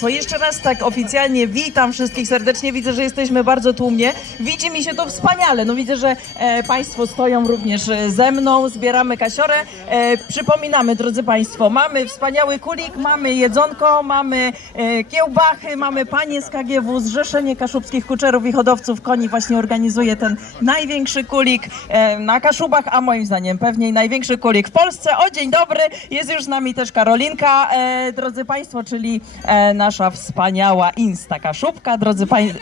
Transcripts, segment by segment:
To jeszcze raz tak oficjalnie witam wszystkich serdecznie. Widzę, że jesteśmy bardzo tłumnie. Widzi mi się to wspaniale. No widzę, że e, Państwo stoją również e, ze mną, zbieramy kasiorę. E, przypominamy, drodzy Państwo, mamy wspaniały kulik, mamy jedzonko, mamy e, kiełbachy, mamy panie z KGW, Zrzeszenie Kaszubskich Kuczerów i Hodowców Koni właśnie organizuje ten największy kulik e, na Kaszubach, a moim zdaniem pewnie największy kulik w Polsce. O, dzień dobry, jest już z nami też Karolinka, e, drodzy Państwo, czyli e, nasza wspaniała Insta Kaszubka, drodzy Państwo,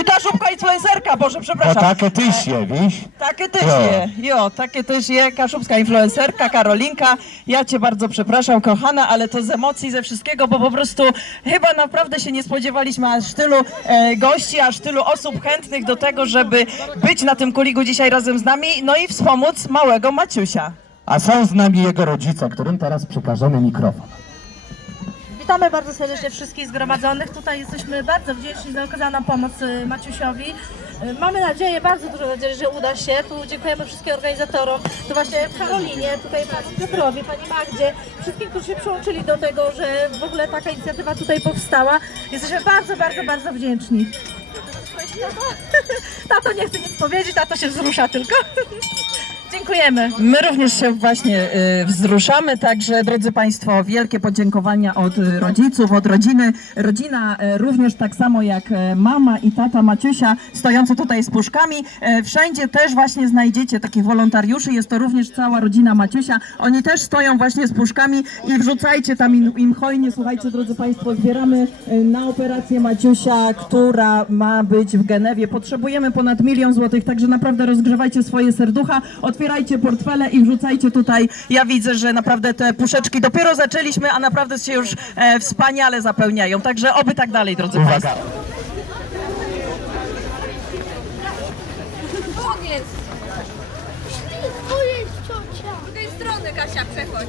e, Kaszubka influencerka, Boże, Bo przepraszam. takie tyś je, wiesz? Takie też Jo. je, jo, takie też je, kaszubska influencerka, Karolinka. Ja cię bardzo przepraszam, kochana, ale to z emocji, ze wszystkiego, bo po prostu chyba naprawdę się nie spodziewaliśmy aż tylu e, gości, aż tylu osób chętnych do tego, żeby być na tym kuliku dzisiaj razem z nami, no i wspomóc małego Maciusia. A są z nami jego rodzice, którym teraz przekażemy mikrofon. Witamy bardzo serdecznie wszystkich zgromadzonych. Tutaj jesteśmy bardzo wdzięczni za okazaną pomoc y, Maciusiowi. Y, Mamy nadzieję, bardzo dużo nadzieję, że uda się. Tu dziękujemy wszystkim organizatorom, tu właśnie Karolinie, tutaj panu Piotrowi, pani Magdzie, wszystkim, którzy się przyłączyli do tego, że w ogóle taka inicjatywa tutaj powstała. Jesteśmy bardzo, bardzo, bardzo wdzięczni. Tato nie chce nic powiedzieć, tato się wzrusza tylko. Dziękujemy. My również się właśnie y, wzruszamy, także drodzy Państwo, wielkie podziękowania od y, rodziców, od rodziny. Rodzina y, również tak samo jak mama i tata Maciusia stojący tutaj z puszkami. Wszędzie też właśnie znajdziecie takich wolontariuszy, jest to również cała rodzina Maciusia. Oni też stoją właśnie z puszkami i wrzucajcie tam im, hojnie. Słuchajcie, drodzy Państwo, zbieramy na operację Maciusia, która ma być w Genewie. Potrzebujemy ponad milion złotych, także naprawdę rozgrzewajcie swoje serducha, otwierajcie portfele i wrzucajcie tutaj. Ja widzę, że naprawdę te puszeczki dopiero zaczęliśmy, a naprawdę się już e, wspaniale zapełniają. Także oby tak dalej, drodzy Uwaga, Państwo. Koniec! Tu jest ciocia. Z tej strony Kasia przechodź.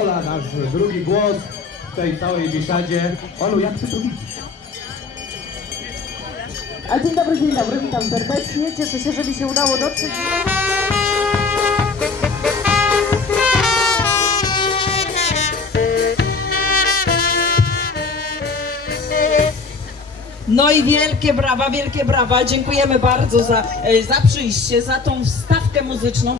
Ola, nasz drugi głos w tej całej biesiadzie. Olu, jak ty to widzisz? A dzień dobry, dzień dobry, witam serdecznie. Cieszę się, że mi się udało dotrzeć. No i wielkie brawa, wielkie brawa. Dziękujemy bardzo za, e, za przyjście, za tą wstawkę muzyczną.